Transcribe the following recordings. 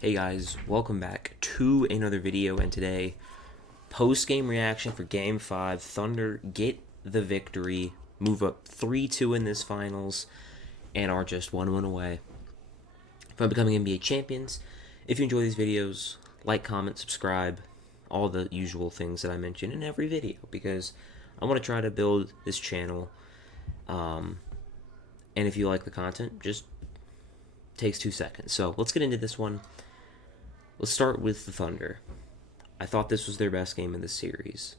Hey guys, welcome back to another video, and today, post-game reaction for Game 5. Thunder get the victory, move up 3-2 in this finals, and are just one win away from becoming NBA champions. If you enjoy these videos, like, comment, subscribe, all the usual things that I mention in every video, because I want to try to build this channel. And if you like the content, just takes 2 seconds. So let's get into this one. Let's start with the Thunder. I thought this was their best game in the series.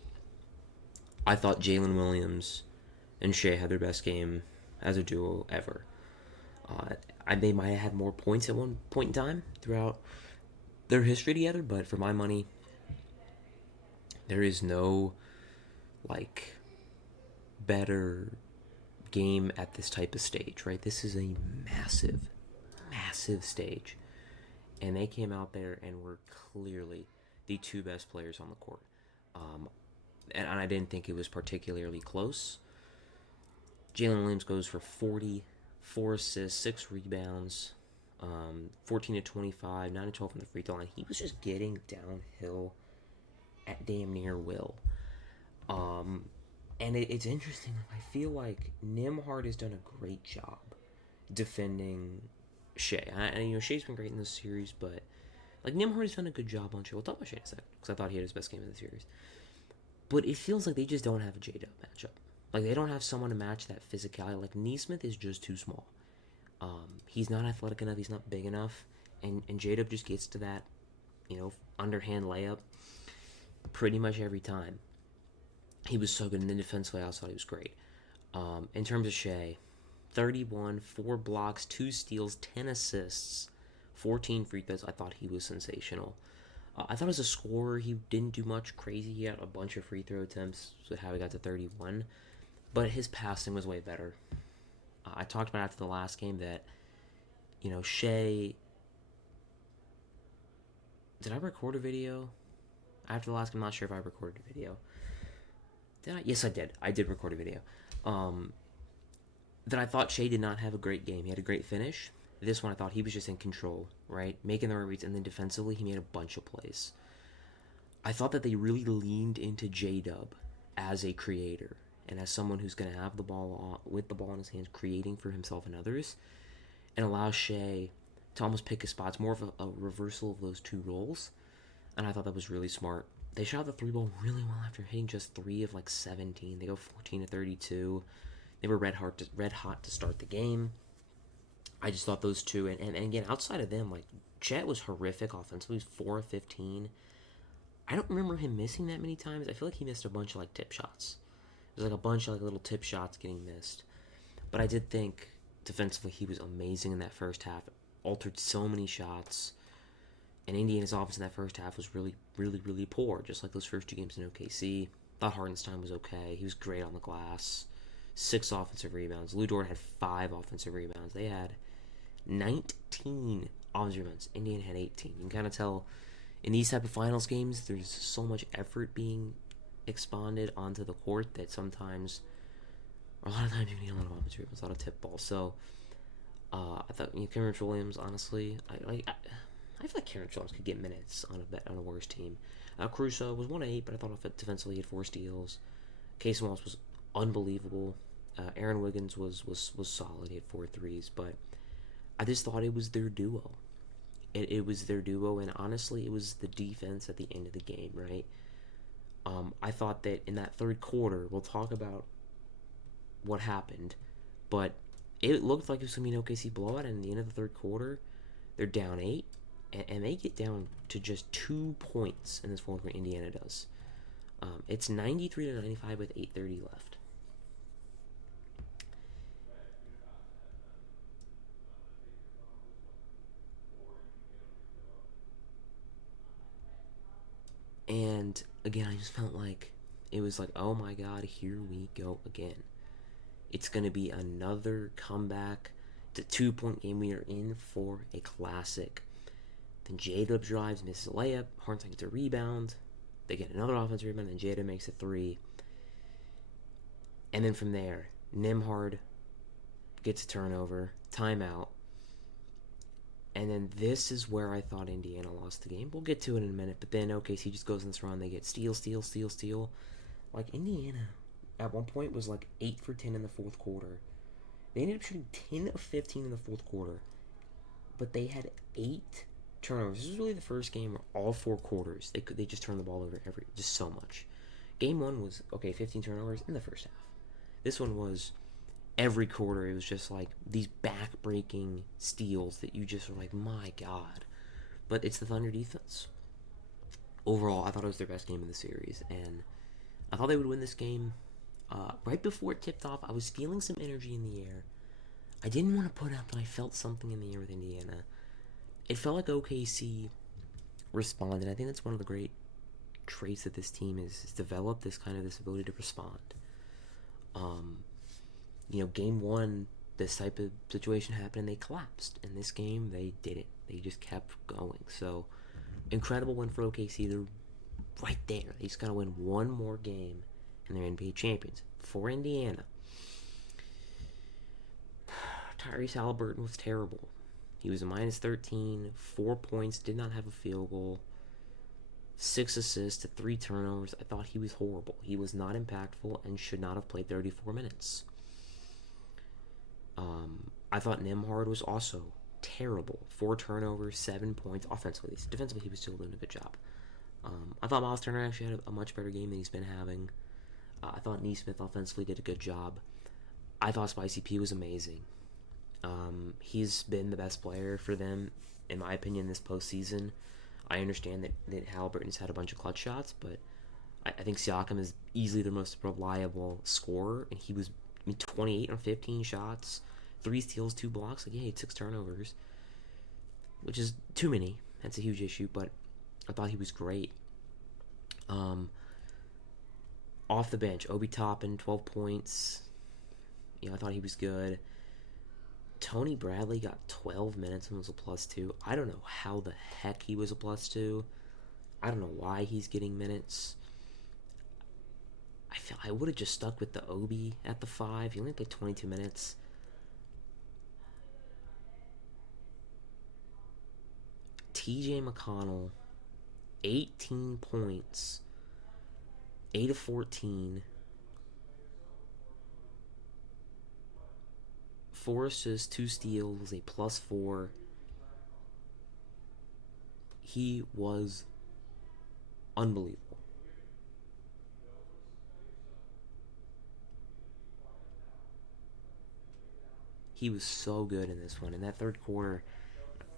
I thought Jalen Williams and Shea had their best game as a duo ever. They might have had more points at one point in time throughout their history together, but for my money, there is no better game at this type of stage, right? This is a massive, massive stage, and they came out there and were clearly the two best players on the court. And I didn't think it was particularly close. Jalen Williams goes for 44 assists, 6 rebounds, 14 to 25, 9 to 12 from the free throw line. He was just getting downhill at damn near will. And it's interesting. I feel like Nembhard has done a great job defending Shea. Shea's been great in this series, but Nembhard has done a good job on Shea. We'll talk about Shea in a second because I thought he had his best game of the series. But it feels like they just don't have a J-Dub matchup. They don't have someone to match that physicality. Nesmith is just too small. He's not athletic enough. He's not big enough. And J-Dub just gets to that, underhand layup pretty much every time. He was so good. And then defensively, I also thought he was great. In terms of Shea, 31, 4 blocks, 2 steals, 10 assists, 14 free throws. I thought he was sensational. I thought as a scorer, he didn't do much crazy. He had a bunch of free throw attempts, so how he got to 31. But his passing was way better. I talked about after the last game that, Shea. Did I record a video after the last game? I'm not sure if I recorded a video. Did I? Yes, I did. I did record a video. That I thought Shea did not have a great game. He had a great finish. This one, I thought he was just in control, right? Making the right reads, and then defensively, he made a bunch of plays. I thought that they really leaned into J-Dub as a creator and as someone who's going to have the ball with the ball in his hands, creating for himself and others, and allow Shea to almost pick his spots, more of a reversal of those two roles. And I thought that was really smart. They shot the 3-ball really well after hitting just 3 of 17. They go 14 to 32. They were red hot to start the game. I just thought those two, and again, outside of them, Chet was horrific offensively. He was 4 of 15. I don't remember him missing that many times. I feel like he missed a bunch of tip shots. There's a bunch of little tip shots getting missed. But I did think defensively he was amazing in that first half. Altered so many shots. And Indiana's offense in that first half was really, really, really poor, just like those first 2 games in OKC. Thought Hartenstein was okay. He was great on the glass. 6 offensive rebounds. Lou Dort had 5 offensive rebounds. They had 19 offensive rebounds. Indiana had 18. You can kind of tell in these type of finals games, there's so much effort being expanded onto the court that sometimes, or a lot of times, you need a lot of offensive rebounds, a lot of tip balls. So I thought Cameron Williams, honestly, I feel like Cameron Williams could get minutes on a worse team. Caruso was 1-8, but I thought defensively he had 4 steals. Casey Wallace was unbelievable. Aaron Wiggins was solid. He had 4 threes, but I just thought it was their duo. It was their duo, and honestly, it was the defense at the end of the game, right? I thought that in that third quarter, we'll talk about what happened, but it looked like it was going to be an OKC blowout, and at the end of the third quarter, they're down 8, and they get down to just 2 points in this fourth quarter. Indiana does. It's 93 to 95 with 8:30 left. And again, I just felt like it was oh my god, here we go again. It's going to be another comeback. It's a 2-point game. We are in for a classic. Then J-Dub drives, misses a layup. Hartenstein gets a rebound. They get another offensive rebound, and J-Dub makes a 3. And then from there, Nembhard gets a turnover, timeout. And then this is where I thought Indiana lost the game. We'll get to it in a minute. But then OKC just goes in this run. They get steal, steal, steal, steal. Like, Indiana at one point was like 8 for 10 in the fourth quarter. They ended up shooting 10 of 15 in the fourth quarter. But they had 8 turnovers. This was really the first game where all 4 quarters they just turned the ball over just so much. Game 1 was, okay, 15 turnovers in the first half. This one was every quarter. It was just like these back-breaking steals that you just were like, my God. But it's the Thunder defense. Overall, I thought it was their best game of the series, and I thought they would win this game. Right before it tipped off, I was feeling some energy in the air. I didn't want to put out that I felt something in the air with Indiana. It felt like OKC responded. I think that's one of the great traits that this team is developed, this ability to respond. Game 1, this type of situation happened and they collapsed. In this game, they did it. They just kept going. So, incredible win for OKC. They're right there. They just got to win one more game and they're NBA champions. For Indiana, Tyrese Halliburton was terrible. He was a minus 13, 4 points, did not have a field goal, 6 assists to 3 turnovers. I thought he was horrible. He was not impactful and should not have played 34 minutes. I thought Nembhard was also terrible. 4 turnovers, 7 points offensively. Defensively, he was still doing a good job. I thought Miles Turner actually had a much better game than he's been having. I thought Nesmith offensively did a good job. I thought Spicy P was amazing. He's been the best player for them, in my opinion, this postseason. I understand that Halliburton's had a bunch of clutch shots, but I think Siakam is easily the most reliable scorer, and he was 28 on 15 shots, 3 steals, 2 blocks. Like, yeah, he had 6 turnovers, which is too many. That's a huge issue, but I thought he was great. Off the bench, Obi Toppin, 12 points. I thought he was good. Tony Bradley got 12 minutes and was a +2. I don't know how the heck he was a +2. I don't know why he's getting minutes. I would have just stuck with the Obi at the 5. He only played 22 minutes. TJ McConnell, 18 points, 8 of 14, 4 assists, 2 steals, a +4. He was unbelievable. He was so good in this one. In that third quarter,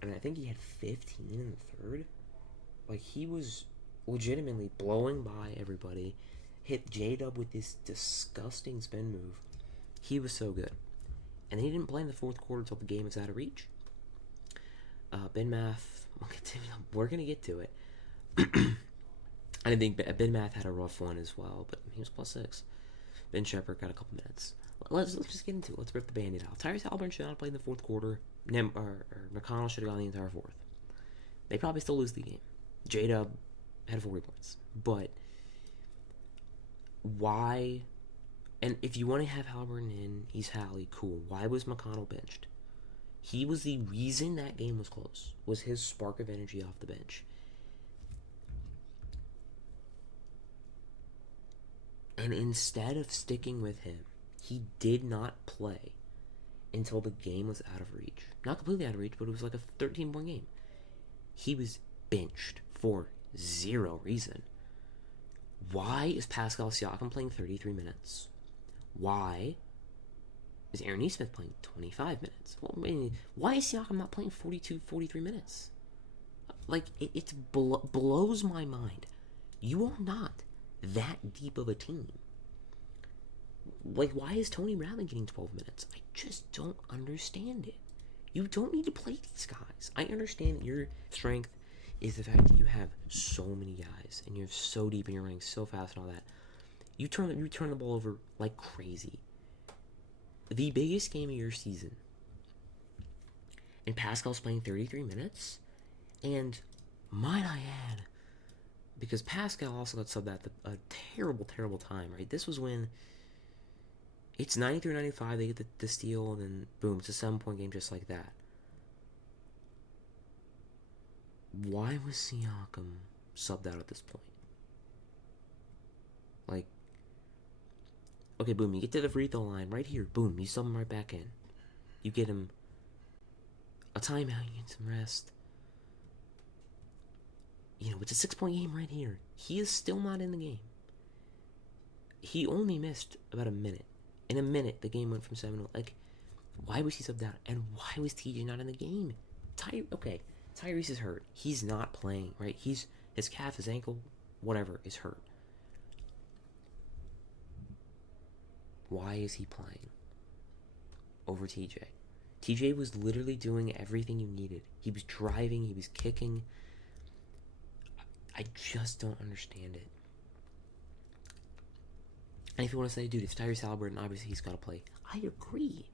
I think he had 15 in the third. Like, he was legitimately blowing by everybody. Hit J-Dub with this disgusting spin move. He was so good. And he didn't play in the fourth quarter until the game was out of reach. Ben Math, we're going to get to it. I think Ben Math had a rough one as well, but he was +6. Ben Shepherd got a couple minutes. Let's just get into it. Let's rip the Band-Aid out. Tyrese Halliburton should not have played in the fourth quarter. McConnell should have gone the entire fourth. They probably still lose the game. J-Dub had 40 points. But why? And if you want to have Halliburton in, he's Hallie, cool. Why was McConnell benched? He was the reason that game was close. Was his spark of energy off the bench. And instead of sticking with him, he did not play until the game was out of reach. Not completely out of reach, but it was like a 13-point game. He was benched for 0 reason. Why is Pascal Siakam playing 33 minutes? Why is Aaron Nesmith playing 25 minutes? Well, I mean, why is Siakam not playing 42, 43 minutes? Like, it blows my mind. You are not that deep of a team. Like, why is Tony Bradley getting 12 minutes? I just don't understand it. You don't need to play these guys. I understand that your strength is the fact that you have so many guys and you're so deep and you're running so fast and all that. You turn the ball over like crazy. The biggest game of your season, and Pascal's playing 33 minutes, and might I add, because Pascal also got subbed at a terrible, terrible time, right? This was when it's 93-95, they get the steal, and then boom, it's a 7-point game just like that. Why was Siakam subbed out at this point? Like, okay, boom, you get to the free throw line right here. Boom, you sub him right back in. You get him a timeout, you get some rest. It's a 6-point game right here. He is still not in the game. He only missed about a minute. In a minute, the game went from 7-0. Like, why was he subbed out? And why was TJ not in the game? Tyrese is hurt. He's not playing, right? His calf, his ankle, whatever, is hurt. Why is he playing over TJ? TJ was literally doing everything you needed. He was driving, he was kicking. I just don't understand it. And if you want to say, dude, it's Tyrese Haliburton, obviously he's got to play. I agree.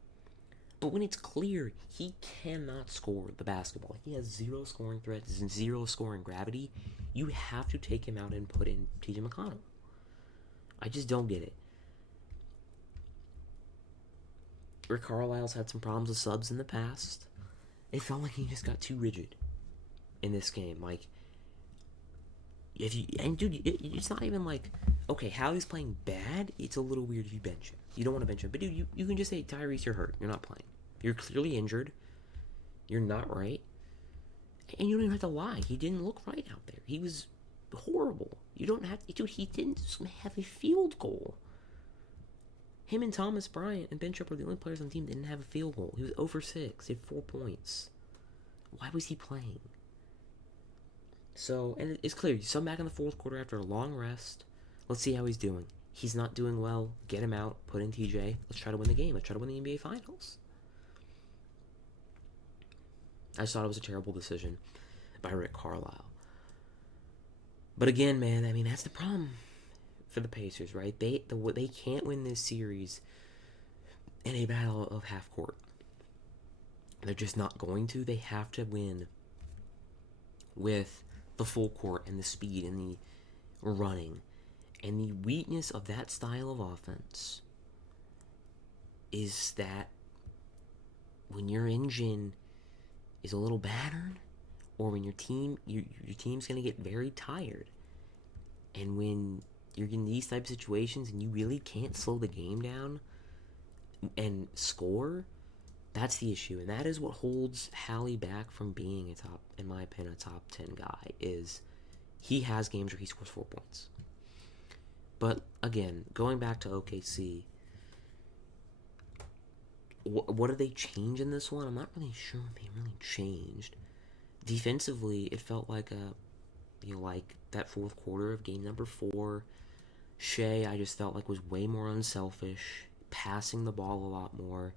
But when it's clear he cannot score the basketball, he has zero scoring threats and zero scoring gravity, you have to take him out and put in TJ McConnell. I just don't get it. Rick Carlisle's had some problems with subs in the past. It felt like he just got too rigid in this game. Like, it's not even like, okay, how he's playing bad, it's a little weird if you bench him. You don't want to bench him. But, dude, you can just say, Tyrese, you're hurt. You're not playing. You're clearly injured. You're not right. And you don't even have to lie. He didn't look right out there. He was horrible. You don't have to. Dude, he didn't have a field goal. Him and Thomas Bryant and Ben Sharp were the only players on the team that didn't have a field goal. He was 0 for 6. He had 4 points. Why was he playing? So, and it's clear. You sub back in the fourth quarter after a long rest. Let's see how he's doing. He's not doing well. Get him out. Put in TJ. Let's try to win the game. Let's try to win the NBA Finals. I just thought it was a terrible decision by Rick Carlisle. But again, man, I mean, that's the problem for the Pacers, right? They can't win this series in a battle of half court. They're just not going to. They have to win with the full court and the speed and the running. And the weakness of that style of offense is that when your engine is a little battered, or when your team's going to get very tired, and when you're in these type of situations and you really can't slow the game down and score, that's the issue. And that is what holds Hallie back from being in my opinion, a top 10 guy, is he has games where he scores 4 points. But again, going back to OKC, what did they change in this one? I'm not really sure what they really changed. Defensively, it felt like like that fourth quarter of game number 4. Shea, I just felt like was way more unselfish, passing the ball a lot more,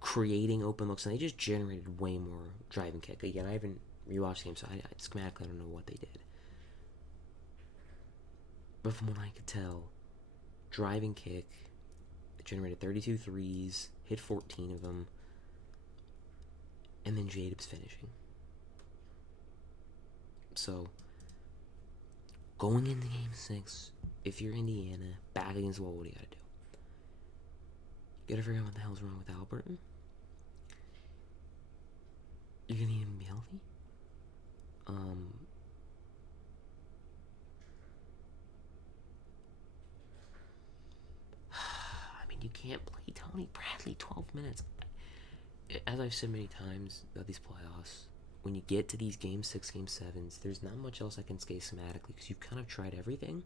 creating open looks, and they just generated way more drive and kick. Again, I haven't rewatched the game, so I schematically I don't know what they did. But from what I could tell, drive and kick, it generated 32 threes, hit 14 of them, and then Jacobs finishing. So, going into Game 6, if you're Indiana, back against the wall, what do you gotta do? You gotta figure out what the hell's wrong with Haliburton. You're gonna need him to be healthy. I mean, you can't play Tony Bradley 12 minutes. As I've said many times about these playoffs, when you get to these Game 6, Game 7s, there's not much else I can say schematically because you've kind of tried everything.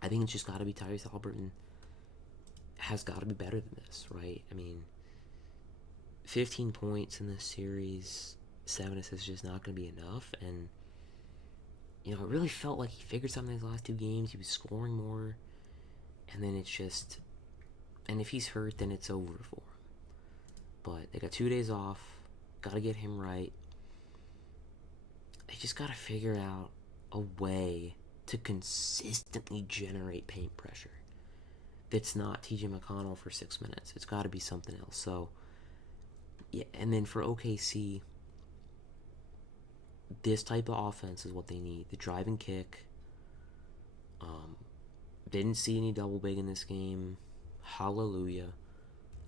I think it's just got to be Tyrese Haliburton has got to be better than this, right? I mean, 15 points in this series, 7 assists is just not going to be enough. And, it really felt like he figured something in his last 2 games. He was scoring more. And then it's just, and if he's hurt, then it's over for him. But they got 2 days off. Got to get him right. They just got to figure out a way to consistently generate paint pressure that's not TJ McConnell for 6 minutes. It's got to be something else. So, yeah, and then for OKC, this type of offense is what they need. The drive and kick. Didn't see any double big in this game. Hallelujah.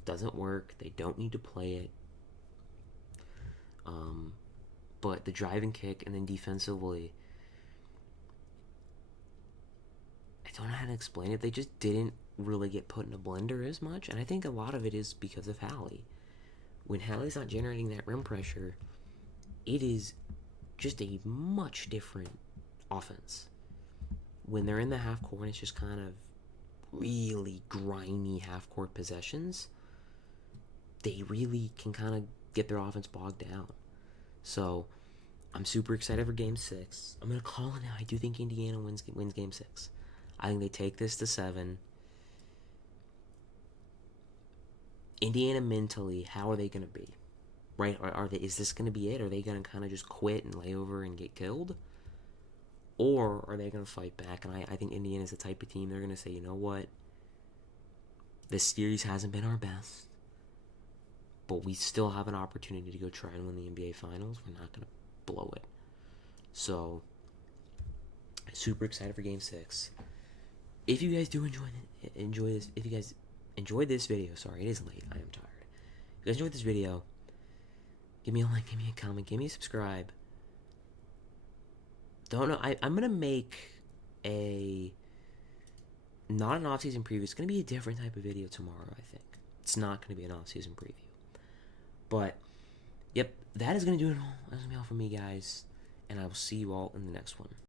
Doesn't work. They don't need to play it. But the drive and kick, and then defensively, I don't know how to explain it. They just didn't really get put in a blender as much, and I think a lot of it is because of Hallie. When Hallie's not generating that rim pressure, it is just a much different offense. When they're in the half court, it's just kind of really grimy half court possessions. They really can kind of get their offense bogged down. So I'm super excited for Game 6. I'm going to call it now. I do think Indiana wins Game 6. I think they take this to 7. Indiana mentally, how are they going to be? Right? Are they? Is this going to be it? Are they going to kind of just quit and lay over and get killed? Or are they going to fight back? And I think Indiana's the type of team, they're going to say, you know what? This series hasn't been our best, but we still have an opportunity to go try and win the NBA Finals. We're not going to blow it. So, super excited for Game 6. If you guys do enjoy this, if you guys enjoyed this video, sorry, it is late, I am tired. If you guys enjoyed this video, give me a like, give me a comment, give me a subscribe. Don't know, I'm going to make not an off-season preview. It's going to be a different type of video tomorrow, I think. It's not going to be an off-season preview. But, yep, that is going to do it all. That's going to be all from me, guys. And I will see you all in the next one.